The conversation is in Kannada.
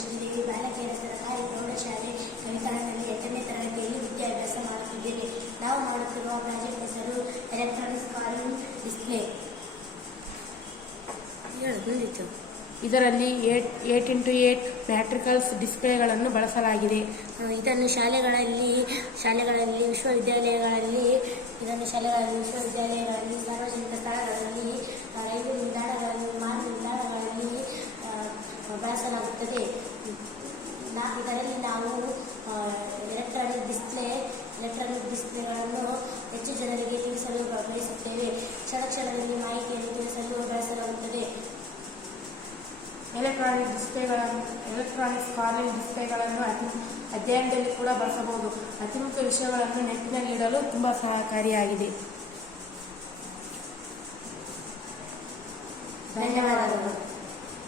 ಶ್ರೀದೇವಿ ಬಾಲಕಿಯರ ಸರ್ಕಾರಿ ಪ್ರೌಢಶಾಲೆ ಕವಿತಾಳದಲ್ಲಿ 8ನೇ ತರಗತಿಯಲ್ಲಿ ವಿದ್ಯಾಭ್ಯಾಸ ಮಾಡುತ್ತಿದ್ದೇನೆ. ನಾವು ಮಾಡುತ್ತಿರುವ ಪ್ರಾಜೆಕ್ಟ್ ಹೆಸರು ಎಲೆಕ್ಟ್ರಾನಿಕ್ಸ್ ಕಾಲಿಂಗ್ ಡಿಸ್ಪ್ಲೇ. ಇದರಲ್ಲಿ 8x8 ಮ್ಯಾಟ್ರಿಕಲ್ಸ್ ಡಿಸ್ಪ್ಲೇಗಳನ್ನು ಬಳಸಲಾಗಿದೆ. ಇದನ್ನು ಶಾಲೆಗಳಲ್ಲಿ, ವಿಶ್ವವಿದ್ಯಾಲಯಗಳಲ್ಲಿ, ಸಾರ್ವಜನಿಕ ಸ್ಥಳಗಳಲ್ಲಿ, ರೈಲು ನಿಲ್ದಾಣಗಳಲ್ಲಿ, ವಿಮಾನ ನಿಲ್ದಾಣಗಳಲ್ಲಿ ಬಳಸಲಾಗುತ್ತದೆ. ಇದರಲ್ಲಿ ನಾವು ಎಲೆಕ್ಟ್ರಾನಿಕ್ ಡಿಸ್ಪ್ಲೇಗಳನ್ನು ಹೆಚ್ಚು ಜನರಿಗೆ ತಿಳಿಸಲು ಬಯಸುತ್ತೇವೆ. ಕ್ಷಣದಲ್ಲಿ ಮಾಹಿತಿಯನ್ನು ತಿಳಿಸಲು ಬಳಸಲಾಗುತ್ತದೆ. ಎಲೆಕ್ಟ್ರಾನಿಕ್ಸ್ ಕಾಲಿಂಗ್ ಡಿಸ್ಪ್ಲೇಗಳನ್ನು ಅಧ್ಯಯನದಲ್ಲಿ ಕೂಡ ಬಳಸಬಹುದು. ಅತಿಮುಖ್ಯ ವಿಷಯಗಳನ್ನು ನೆನಪಿನಲ್ಲಿ ಇಡಲು ತುಂಬಾ ಸಹಕಾರಿಯಾಗಿದೆ. ಧನ್ಯವಾದಗಳು.